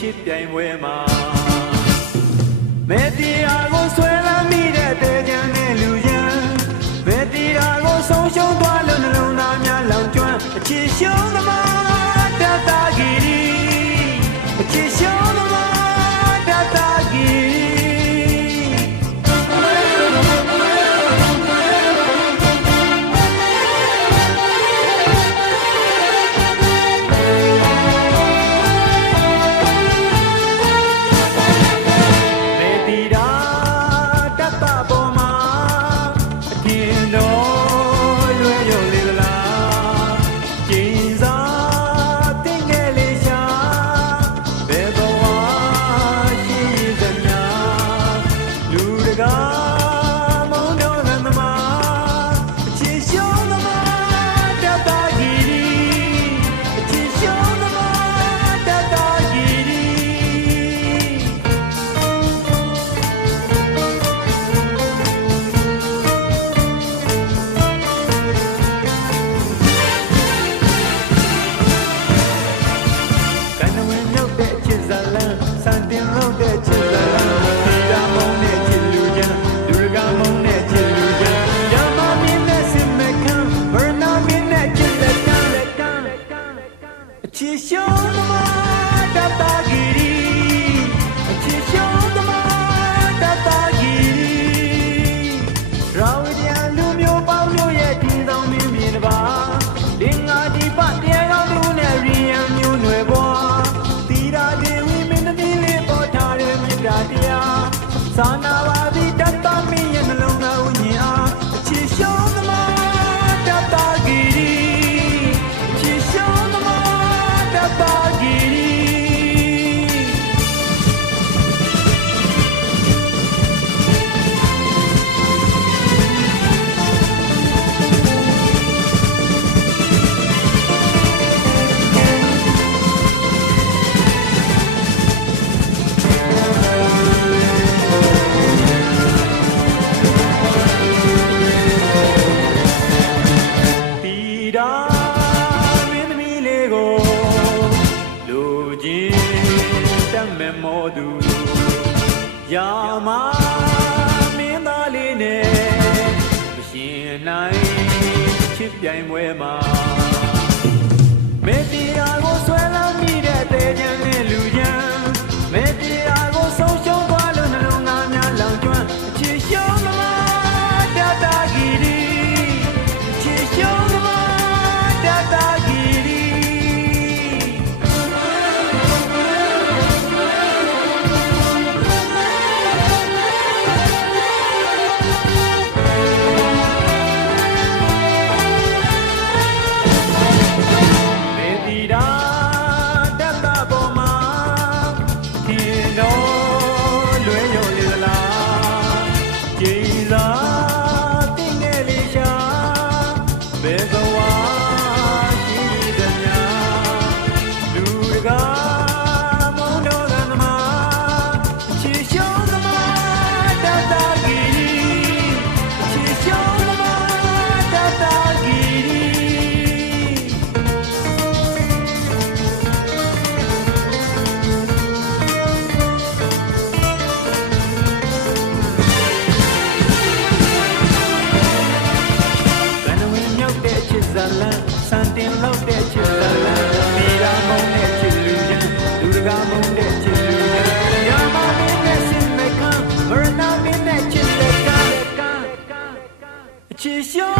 ချစ်ပြိုင်ပွဲမှာမဲတီရာကိုဆွဲလမ်းမိတဲ့တဲချမ်းနဲ့လူချမ်းမဲတီရာကိုဆုံးရှုံးသွားလို့နှလုံးသားများလောင်ကျွမ်းအချစ်ရှုံးသမားတတဂီရီအချစ်ရှုံးသမားတတဂီရီစာနာပါသည်တတမင်းရဲ့နှလုံးသားဝိညာဉ်အားအချစ်ရှုံးသမားတတဂီရီအချစ်ရှုံးသမားတတဂီရီယာမမင်းသားလေးနဲ့မရှင်နိုင်ချစ်ပြိုင်ပွဲမှာမေတ္တာကိုဆွဲလမ်းမိတဲ့တဲချမ်းနဲ့လူချမ်းမေတ္တာကိုဆုံးရှုံးသွားလို့နှလုံးသားများလောင်ကျွမ်းအချစ်ရှုံးသမားတတဂီရီအချစ်ရှုံးသမားတတဂီရီစံတင်လောက်တဲ့ချစ်လာလာမိရာမုံနဲ့ချစ်လူရန်လူတကာမုံတဲ့ချစ်လူရန်ယာမမင်းနဲ့စင်မခံမရနာမင်းနဲ့ချစ်လက်ကအချစ်ရှော